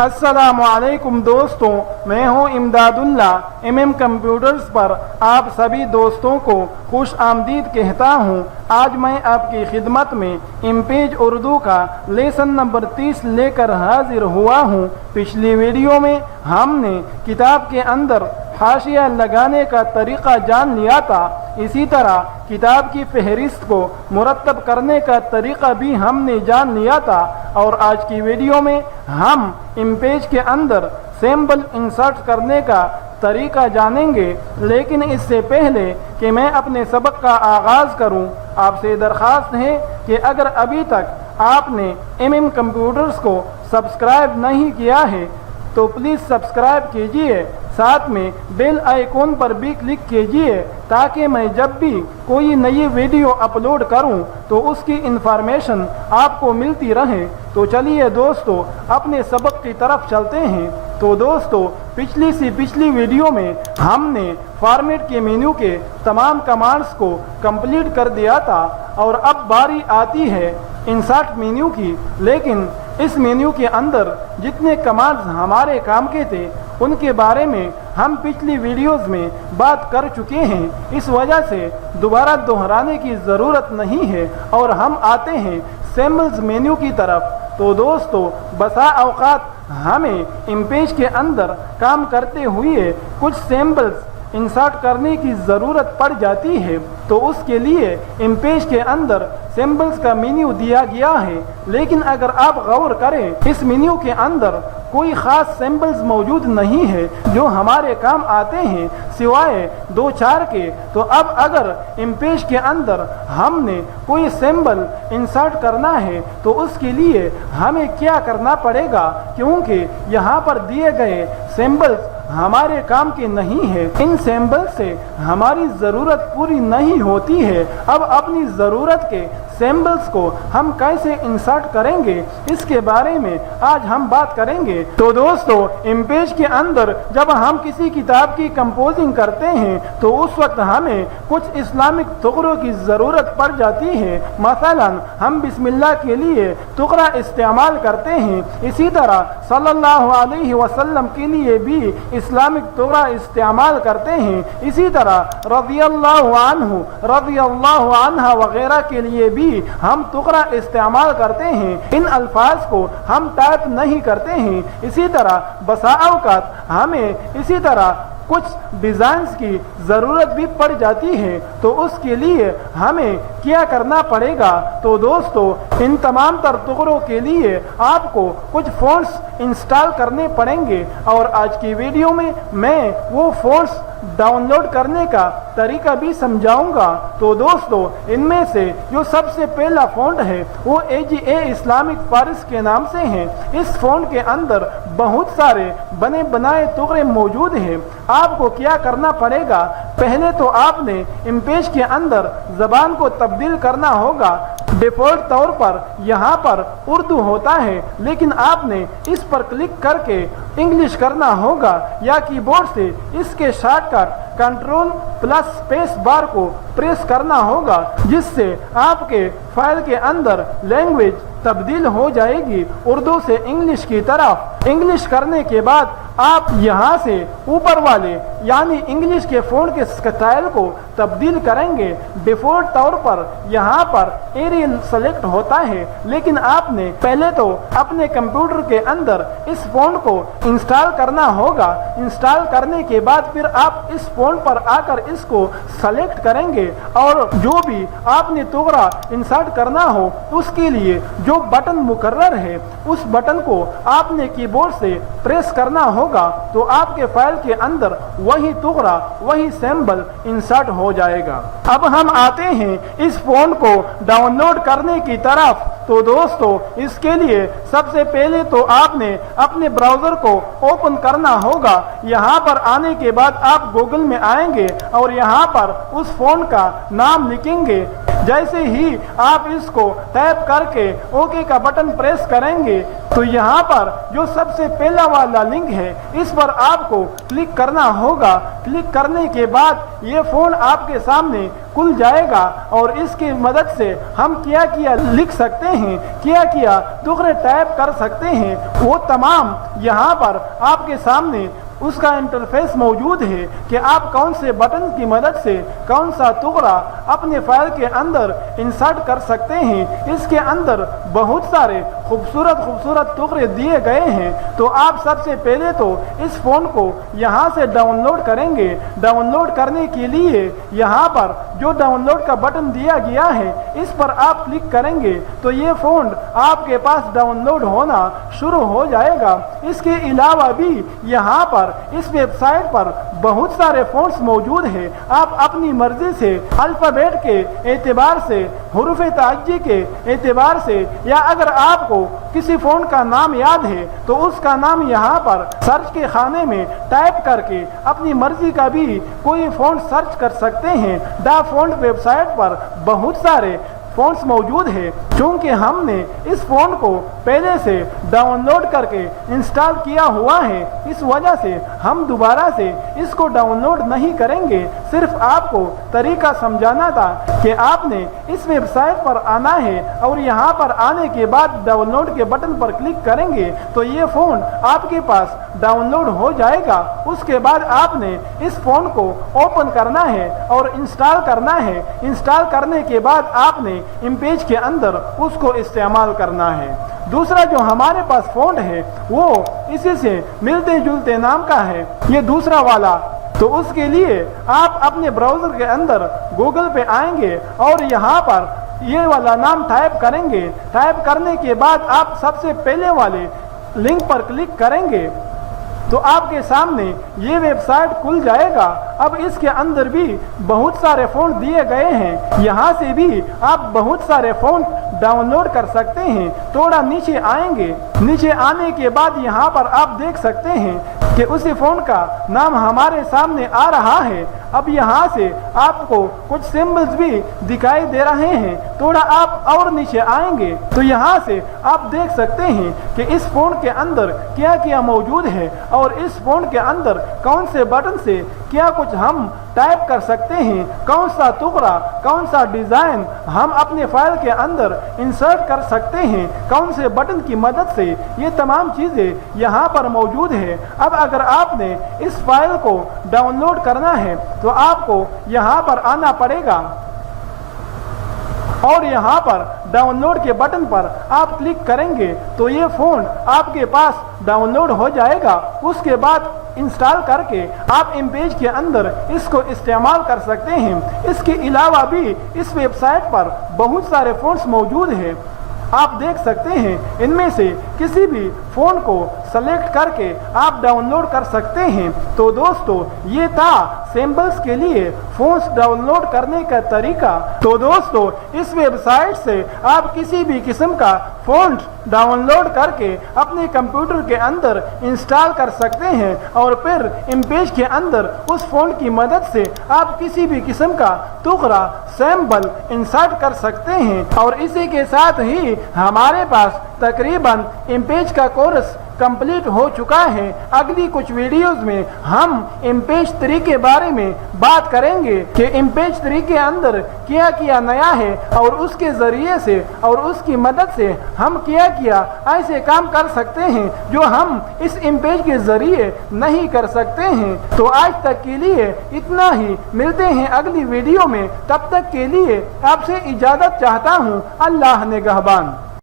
अस्सलामु अलैकुम दोस्तों, मैं हूं इमदादुल्ला। कंप्यूटर्स पर आप सभी दोस्तों को खुश आमदीद कहता हूं। आज मैं आपकी खिदमत में इमपेज उर्दू का लेसन नंबर 30 लेकर हाजिर हुआ हूं। पिछली वीडियो में हमने किताब के अंदर हाशिया लगाने का तरीक़ा जान लिया था। इसी तरह किताब की फहरिस्त को मुरतब करने का तरीक़ा भी हमने जान लिया था। और आज की वीडियो में हम इमपेज के अंदर सैम्पल इंसर्ट करने का तरीक़ा जानेंगे। लेकिन इससे पहले कि मैं अपने सबक का आगाज़ करूं, आपसे दरख्वास्त है कि अगर अभी तक आपने कंप्यूटर्स को सब्सक्राइब नहीं किया है तो प्लीज़ सब्सक्राइब कीजिए, साथ में बेल आइकॉन पर भी क्लिक कीजिए ताकि मैं जब भी कोई नई वीडियो अपलोड करूं तो उसकी इंफॉर्मेशन आपको मिलती रहे। तो चलिए दोस्तों, अपने सबक की तरफ चलते हैं। तो दोस्तों, पिछली वीडियो में हमने फॉर्मेट के मेन्यू के तमाम कमांड्स को कंप्लीट कर दिया था और अब बारी आती है इंसर्ट मेन्यू की। लेकिन इस मेन्यू के अंदर जितने कमांड्स हमारे काम के थे उनके बारे में हम पिछली वीडियोस में बात कर चुके हैं। इस वजह से दोबारा दोहराने की ज़रूरत नहीं है और हम आते हैं सैम्पल्स मेन्यू की तरफ। तो दोस्तों, बसा औकात हमें इमपेज के अंदर काम करते हुए कुछ सैम्पल्स इंसर्ट करने की ज़रूरत पड़ जाती है। तो उसके लिए इमपेज के अंदर सैम्पल्स का मेन्यू दिया गया है। लेकिन अगर आप गौर करें, इस मेन्यू के अंदर कोई ख़ास सैम्पल्स मौजूद नहीं है जो हमारे काम आते हैं सिवाय 2-4 के। तो अब अगर इमपेज के अंदर हमने कोई सैम्पल इंसर्ट करना है तो उसके लिए हमें क्या करना पड़ेगा, क्योंकि यहाँ पर दिए गए सैम्पल्स हमारे काम के नहीं है। इन सैम्पल से हमारी ज़रूरत पूरी नहीं होती है। अब अपनी ज़रूरत के सैम्पल्स को हम कैसे इंसर्ट करेंगे, इसके बारे में आज हम बात करेंगे। तो दोस्तों, इमपेज के अंदर जब हम किसी किताब की कंपोजिंग करते हैं तो उस वक्त हमें कुछ इस्लामिक तुकरों की ज़रूरत पड़ जाती है। मसलन हम बिस्मिल्लाह के लिए तुकरा इस्तेमाल करते हैं। इसी तरह सल्लल्लाहु अलैहि वसल्लम के लिए भी इस्लामिक तुकरा इस्तेमाल करते हैं। इसी तरह रज़ियल्लाहु अन्हु, रज़ियल्लाहु अन्हा वगैरह के लिए भी हम तुकरा इस्तेमाल करते हैं। इन अल्फाज को हम टाइप नहीं करते हैं। इसी तरह बसा औकात हमें इसी तरह कुछ डिज़ाइंस की ज़रूरत भी पड़ जाती है। तो उसके लिए हमें क्या करना पड़ेगा? तो दोस्तों, इन तमाम तर टुकड़ों के लिए आपको कुछ फ़ॉन्ट्स इंस्टॉल करने पड़ेंगे और आज की वीडियो में मैं वो फ़ॉन्ट्स डाउनलोड करने का तरीका भी समझाऊंगा। तो दोस्तों, इनमें से जो सबसे पहला फ़ॉन्ट है वो AGA इस्लामिक फारिस के नाम से है। इस फ़ॉन्ट के अंदर बहुत सारे बने बनाए टुकड़े मौजूद हैं। आपको क्या करना पड़ेगा? पहले तो आपने इमपेज के अंदर ज़बान को तब्दील करना होगा। डिफ़ॉल्ट तौर पर यहाँ पर उर्दू होता है, लेकिन आपने इस पर क्लिक करके इंग्लिश करना होगा या कीबोर्ड से इसके शॉर्टकट Ctrl+Space को प्रेस करना होगा, जिससे आपके फाइल के अंदर लैंग्वेज तब्दील हो जाएगी उर्दू से इंग्लिश की तरफ। इंग्लिश करने के बाद आप यहाँ से ऊपर वाले यानी इंग्लिश के फ़ॉन्ट के स्टाइल को तब्दील करेंगे। डिफ़ॉल्ट तौर पर यहाँ पर एरियल सेलेक्ट होता है, लेकिन आपने पहले तो अपने कंप्यूटर के अंदर इस फ़ॉन्ट को इंस्टॉल करना होगा। इंस्टॉल करने के बाद फिर आप इस फ़ॉन्ट पर आकर इसको सेलेक्ट करेंगे और जो भी आपने टुकड़ा इंसर्ट करना हो उसके लिए जो बटन मुकर्रर है उस बटन को आपने कीबोर्ड से प्रेस करना होगा। तो आपके फाइल के अंदर वही टुकड़ा, वही सैम्पल इंसर्ट हो जाएगा। अब हम आते हैं इस फ़ॉन्ट को डाउनलोड करने की तरफ। तो दोस्तों, इसके लिए सबसे पहले तो आपने अपने ब्राउज़र को ओपन करना होगा। यहाँ पर आने के बाद आप गूगल में आएंगे और यहाँ पर उस फ़ॉन्ट का नाम लिखेंगे। जैसे ही आप इसको टैप करके ओके का बटन प्रेस करेंगे तो यहाँ पर जो सबसे पहला वाला लिंक है इस पर आपको क्लिक करना होगा। क्लिक करने के बाद ये फ़ोन आपके सामने खुल जाएगा और इसकी मदद से हम क्या किया लिख सकते हैं, क्या किया दूसरे टाइप कर सकते हैं, वो तमाम यहाँ पर आपके सामने उसका इंटरफेस मौजूद है कि आप कौन से बटन की मदद से कौन सा टुकड़ा अपने फाइल के अंदर इंसर्ट कर सकते हैं। इसके अंदर बहुत सारे खूबसूरत टुकड़े दिए गए हैं। तो आप सबसे पहले तो इस फ़ोन को यहाँ से डाउनलोड करेंगे। डाउनलोड करने के लिए यहाँ पर जो डाउनलोड का बटन दिया गया है इस पर आप क्लिक करेंगे तो ये फ़ोन आपके पास डाउनलोड होना शुरू हो जाएगा। इसके अलावा भी यहाँ पर इस वेबसाइट पर बहुत सारे फ़ॉन्ट्स मौजूद हैं। आप अपनी मर्जी से अल्फ़ाबेट के एतबार से, हुरूफ़ ताज्जी के एतबार से, या अगर आपको किसी फ़ॉन्ट का नाम याद है तो उसका नाम यहाँ पर सर्च के खाने में टाइप करके अपनी मर्जी का भी कोई फ़ॉन्ट सर्च कर सकते हैं। द फ़ॉन्ट वेबसाइट पर बहुत सारे फ़ॉन्ट्स मौजूद है। क्योंकि हमने इस फ़ॉन्ट को पहले से डाउनलोड करके इंस्टॉल किया हुआ है इस वजह से हम दोबारा से इसको डाउनलोड नहीं करेंगे। सिर्फ आपको तरीका समझाना था कि आपने इस वेबसाइट पर आना है और यहाँ पर आने के बाद डाउनलोड के बटन पर क्लिक करेंगे तो ये फ़ोन आपके पास डाउनलोड हो जाएगा। उसके बाद आपने इस फ़ोन को ओपन करना है और इंस्टॉल करना है। इंस्टॉल करने के बाद आपने इमेज के अंदर उसको इस्तेमाल करना है। दूसरा जो हमारे पास फ़ॉन्ट है वो इसी से मिलते जुलते नाम का है, ये दूसरा वाला। तो उसके लिए आप अपने ब्राउज़र के अंदर गूगल पे आएंगे और यहाँ पर ये वाला नाम टाइप करेंगे। टाइप करने के बाद आप सबसे पहले वाले लिंक पर क्लिक करेंगे तो आपके सामने ये वेबसाइट खुल जाएगा। अब इसके अंदर भी बहुत सारे फ़ॉन्ट दिए गए हैं। यहाँ से भी आप बहुत सारे फ़ॉन्ट डाउनलोड कर सकते हैं। थोड़ा नीचे आएंगे, नीचे आने के बाद यहाँ पर आप देख सकते हैं कि उसी फ़ॉन्ट का नाम हमारे सामने आ रहा है। अब यहाँ से आपको कुछ सिंबल्स भी दिखाई दे रहे हैं। थोड़ा आप और नीचे आएंगे तो यहाँ से आप देख सकते हैं कि इस फ़ॉन्ट के अंदर क्या क्या मौजूद है और इस फ़ॉन्ट के अंदर कौन से बटन से क्या कुछ हम टाइप कर सकते हैं, कौन सा टुकड़ा, कौन सा डिज़ाइन हम अपने फाइल के अंदर इंसर्ट कर सकते हैं, कौन से बटन की मदद से, ये तमाम चीज़ें यहाँ पर मौजूद है। अब अगर आपने इस फाइल को डाउनलोड करना है तो आपको यहाँ पर आना पड़ेगा और यहाँ पर डाउनलोड के बटन पर आप क्लिक करेंगे तो ये फ़ोन आपके पास डाउनलोड हो जाएगा। उसके बाद इंस्टॉल करके आप इमेज के अंदर इसको इस्तेमाल कर सकते हैं। इसके अलावा भी इस वेबसाइट पर बहुत सारे फ़ॉन्ट्स मौजूद हैं। आप देख सकते हैं इनमें से किसी भी फ़ोन को सेलेक्ट करके आप डाउनलोड कर सकते हैं। तो दोस्तों ये था सिंबल्स के लिए फ़ोन्स डाउनलोड करने का तरीका। तो दोस्तों इस वेबसाइट से आप किसी भी किस्म का फ़ॉन्ट डाउनलोड करके अपने कंप्यूटर के अंदर इंस्टॉल कर सकते हैं और फिर इमेज के अंदर उस फ़ॉन्ट की मदद से आप किसी भी किस्म का टुकड़ा सैम्पल इंसर्ट कर सकते हैं। और इसी के साथ ही हमारे पास तकरीबन इमेज का कोर्स कंप्लीट हो चुका है। अगली कुछ वीडियोस में हम इमेज 3 के बारे में बात करेंगे कि इमेज 3 के अंदर क्या क्या नया है और उसके ज़रिए से और उसकी मदद से हम क्या क्या ऐसे काम कर सकते हैं जो हम इस इमेज के ज़रिए नहीं कर सकते हैं। तो आज तक के लिए इतना ही, मिलते हैं अगली वीडियो में। तब तक के लिए आपसे इजाज़त चाहता हूँ। अल्लाह निगहबान।